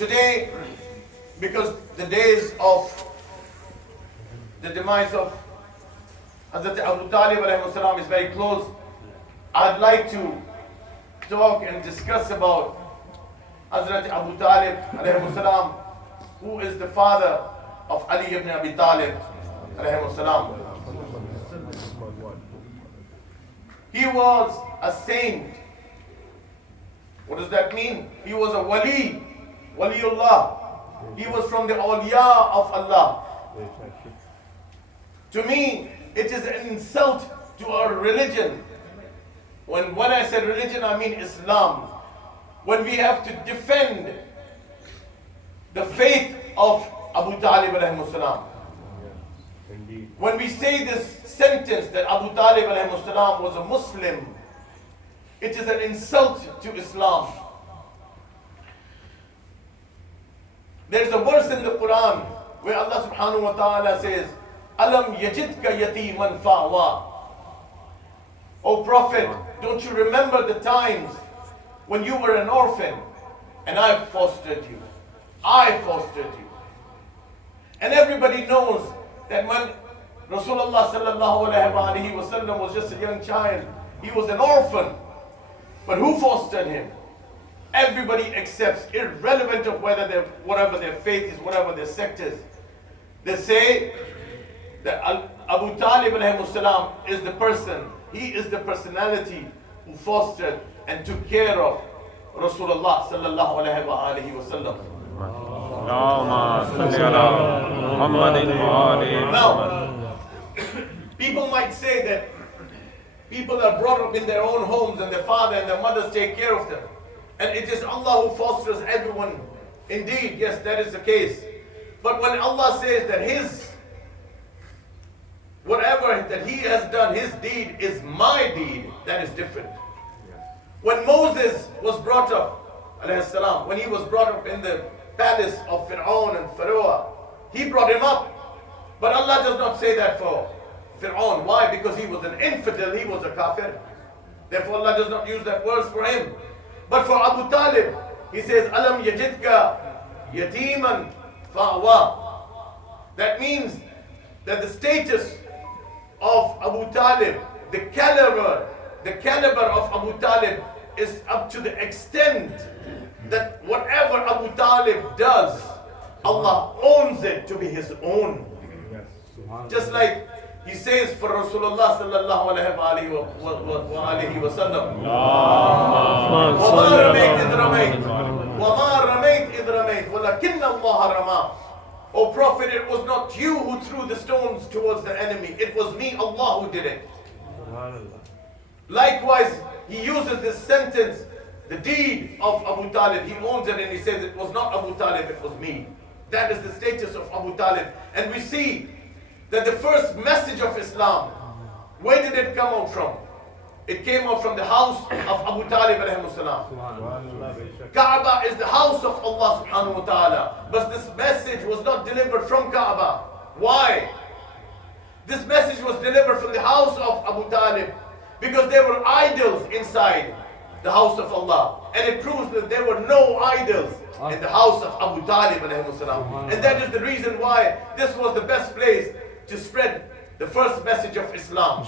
Today, because the days of the demise of Hazrat Abu Talib alayhi salam is very close, I'd like to talk and discuss about Hazrat Abu Talib alayhi salam, who is the father of Ali ibn Abi Talib alayhi salam. He was a saint. What does that mean? He was a wali, waliullah. He was from the awliya of Allah. To me, it is an insult to our religion. When I say religion, I mean Islam. When we have to defend the faith of Abu Talib alayhi salam. When we say this sentence that Abu Talib alayhi salam was a Muslim, it is an insult to Islam. There is a verse in the Quran where Allah subhanahu wa ta'ala says, Alam yajidka yatiman fa'wa. O Prophet, don't you remember the times when you were an orphan and I fostered you? I fostered you. And everybody knows that when Rasulullah sallallahu alayhi wa sallam was just a young child, he was an orphan. But who fostered him? Everybody accepts, irrelevant of whatever their faith is, whatever their sect is. They say that Abu Talib alayhi salam is the person, he is the personality who fostered and took care of Rasulullah sallallahu alayhi wa sallam. Now, people might say that people are brought up in their own homes and their father and their mothers take care of them. And it is Allah who fosters everyone. Indeed, yes, that is the case. But when Allah says that whatever that he has done, his deed is my deed, that is different. When Moses was brought up, alayhi salam, when he was brought up in the palace of Fir'aun and Pharaoh, he brought him up. But Allah does not say that for Fir'aun. Why? Because he was an infidel, he was a kafir. Therefore Allah does not use that verse for him. But for Abu Talib, he says, Alam yajidka yatiman fa'wa. That means that the status of Abu Talib, the caliber of Abu Talib is up to the extent that whatever Abu Talib does, Allah owns it to be his own. Just like he says for Rasulullah sallallahu alayhi wa sallam, وَمَا رَمَيْتْ إِذْ رَمَيْتْ وَلَكِنَّ اللَّهَ رَمَى. O Prophet, it was not you who threw the stones towards the enemy. It was me, Allah, who did it. Likewise, he uses this sentence, the deed of Abu Talib. He owns it and he says it was not Abu Talib, it was me. That is the status of Abu Talib. And we see that the first message of Islam, where did it come out from? It came out from the house of Abu Talib alayhi salam. Kaaba is the house of Allah subhanahu wa ta'ala. But this message was not delivered from Kaaba. Why? This message was delivered from the house of Abu Talib because there were idols inside the house of Allah. And it proves that there were no idols in the house of Abu Talib alayhi salam. And that is the reason why this was the best place to spread the first message of Islam.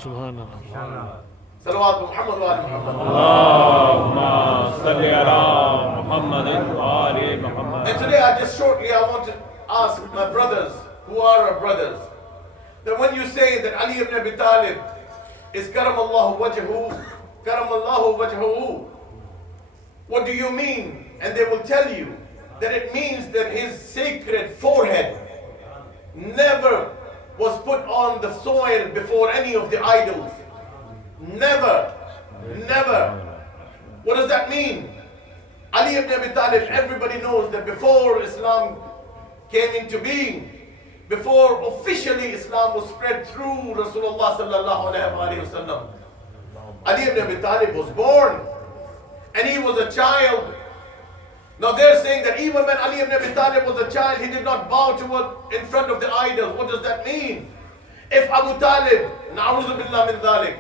Salawat Muhammad wa ali Muhammad. Allahumma salli ala Muhammadin wa ali Muhammad. And today I want to ask my brothers, who are our brothers, that when you say that Ali ibn Abi Talib is karamallahu wajhahu, what do you mean? And they will tell you that it means that his sacred forehead never was put on the soil before any of the idols. Never. What does that mean? Ali ibn Abi Talib, everybody knows that before Islam came into being, before officially Islam was spread through Rasulullah sallallahu alayhi wa sallam, Ali ibn Abi Talib was born and he was a child. Now they're saying that even when Ali ibn Abi Talib was a child, he did not bow in front of the idols. What does that mean? If Abu Talib, na'udhu billah min dhalik,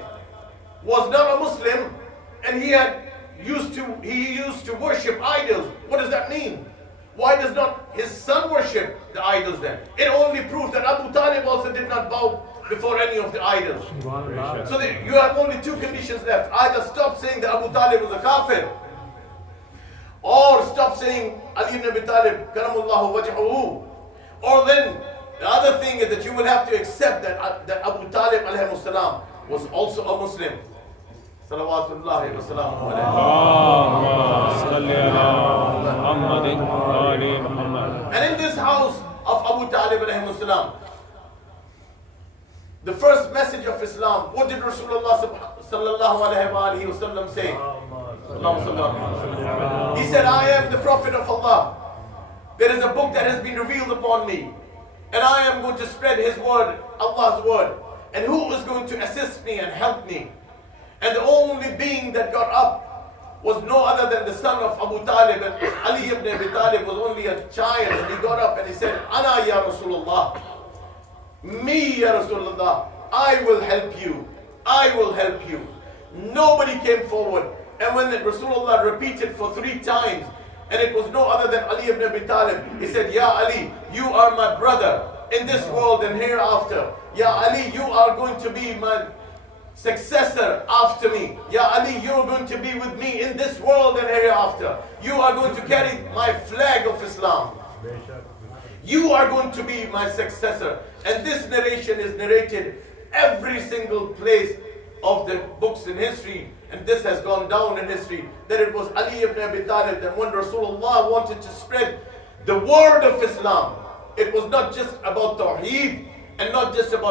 was not a Muslim and he used to worship idols, what does that mean? why does not his son worship the idols then? It only proves that Abu Talib also did not bow before any of the idols. So you have only two conditions left. Either stop saying that Abu Talib was a kafir, or stop saying Ali ibn Abi Talib karamullahu wajhuhu. Or then the other thing is that you will have to accept that Abu Talib alayhi salam was also a Muslim. Salawatullahi wa salamuhu alayhi. And in this house of Abu Talib alayhi salam, the first message of Islam, what did Rasulullah sallallahu alayhi wa sallam say? He said, I am the Prophet of Allah. There is a book that has been revealed upon me, and I am going to spread His word, Allah's word. And who is going to assist me and help me? And the only being that got up was no other than the son of Abu Talib. And Ali ibn Abi Talib was only a child, and he got up and he said, Ana ya Rasulullah. Me ya Rasulullah. I will help you. I will help you. Nobody came forward. And when Rasulullah repeated for 3 times, and it was no other than Ali ibn Abi Talib, he said, Ya Ali, you are my brother in this world and hereafter. Ya Ali, you are going to be my successor after me. Ya Ali, you are going to be with me in this world and hereafter. You are going to carry my flag of Islam. You are going to be my successor. And this narration is narrated every single place of the books in history, and this has gone down in history, that it was Ali ibn Abi Talib that when Rasulullah wanted to spread the word of Islam, it was not just about Tawheed and not just about